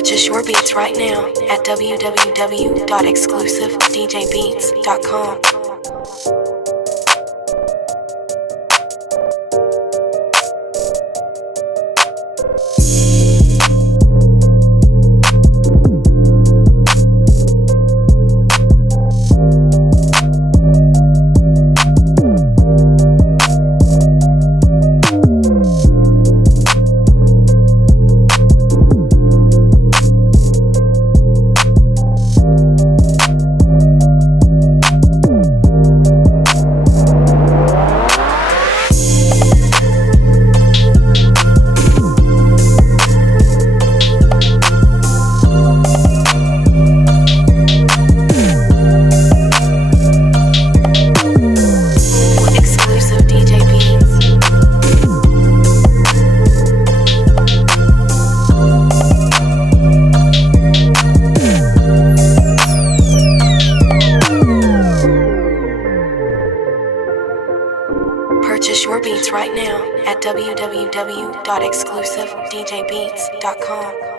Purchase your beats right now at www.exclusivedjbeats.com. Purchase your beats right now at www.exclusivedjbeats.com.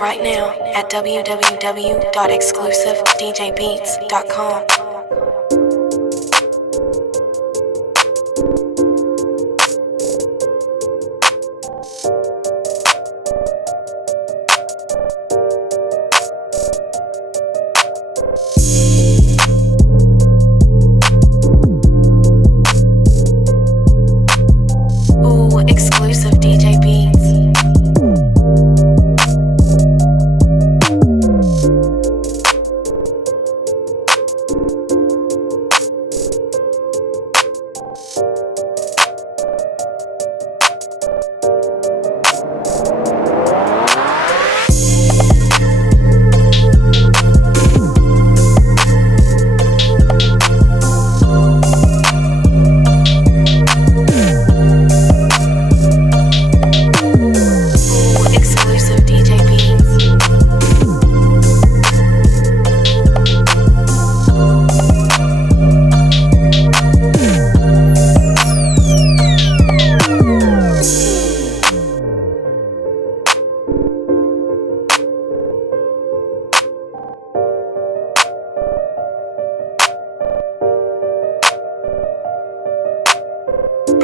Right now at www.exclusivedjbeats.com. Ooh, exclusive DJ Beats.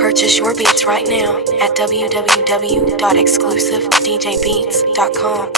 Purchase your beats right now at www.exclusivedjbeats.com.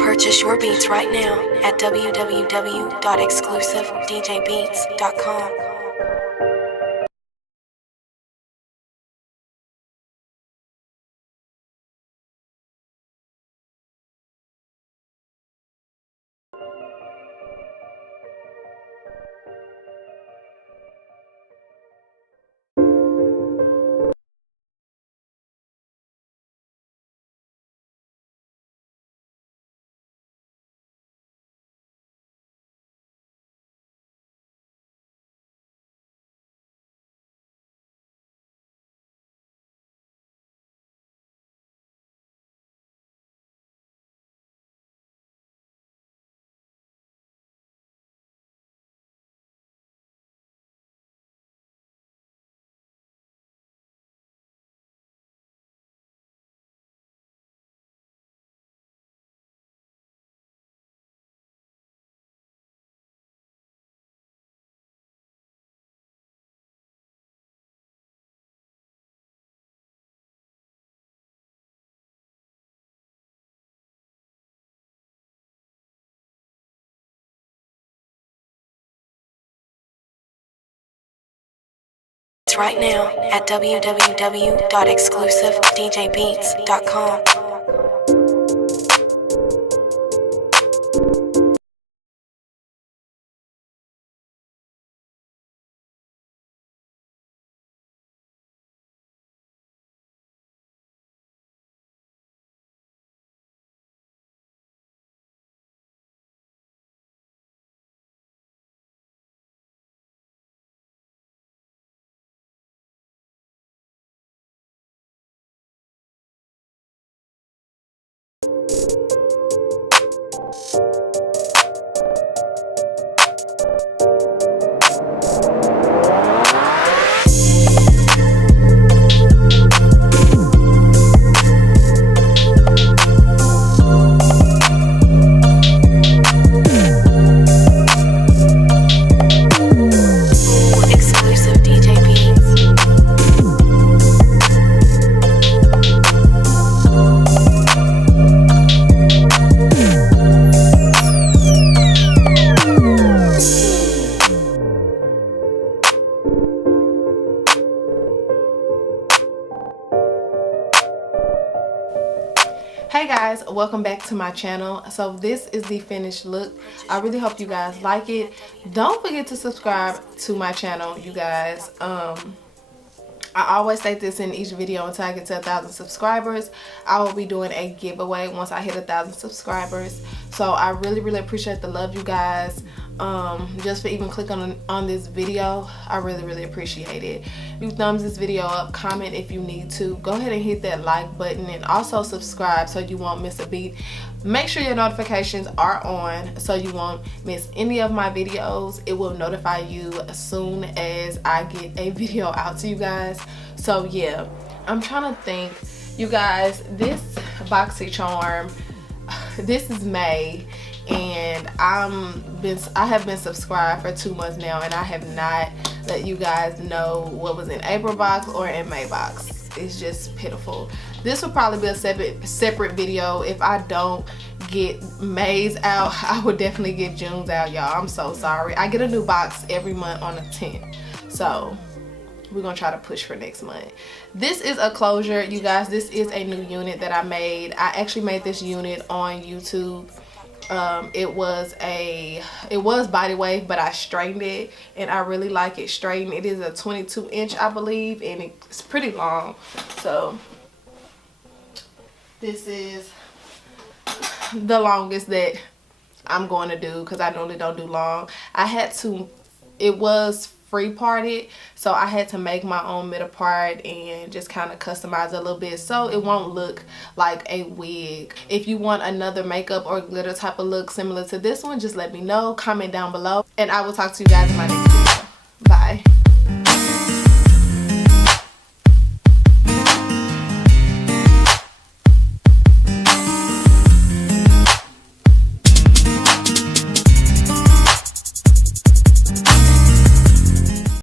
Purchase your beats right now at www.exclusivedjbeats.com. Right now at www.exclusivedjbeats.com. Hey guys, welcome back to my channel. So this is the finished look. I really hope you guys like it. Don't forget to subscribe to my channel, you guys. I always say this in each video until I get to 1,000 subscribers. I will be doing a giveaway once I hit 1,000 subscribers. So I really appreciate the love, you guys. Just for even clicking on this video, I really appreciate it. You thumbs this video up, comment if you need to, go ahead and hit that like button, and also subscribe so you won't miss a beat. Make sure your notifications are on so you won't miss any of my videos. It will notify you as soon as I get a video out to you guys. So yeah, I'm trying to think, you guys, this BoxyCharm, this is May, and I have been subscribed for 2 months now, and I have not let you guys know what was in April box or in May box. It's just pitiful. This will probably be a separate video. If I don't get May's out, I will definitely get June's out, y'all. I'm so sorry. I get a new box every month on the 10th. So we're gonna try to push for next month. This is a closure, you guys. This is a new unit that I made. I actually made this unit on YouTube. It was body wave, but I straightened it, and I really like it straightened. It is a 22-inch, I believe, and it's pretty long. So this is the longest that I'm going to do, because I normally don't do long. It was free parted, so I had to make my own middle part and just kind of customize it a little bit so it won't look like a wig. If you want another makeup or glitter type of look similar to this one, just let me know. Comment down below, and I will talk to you guys in my next video. Bye.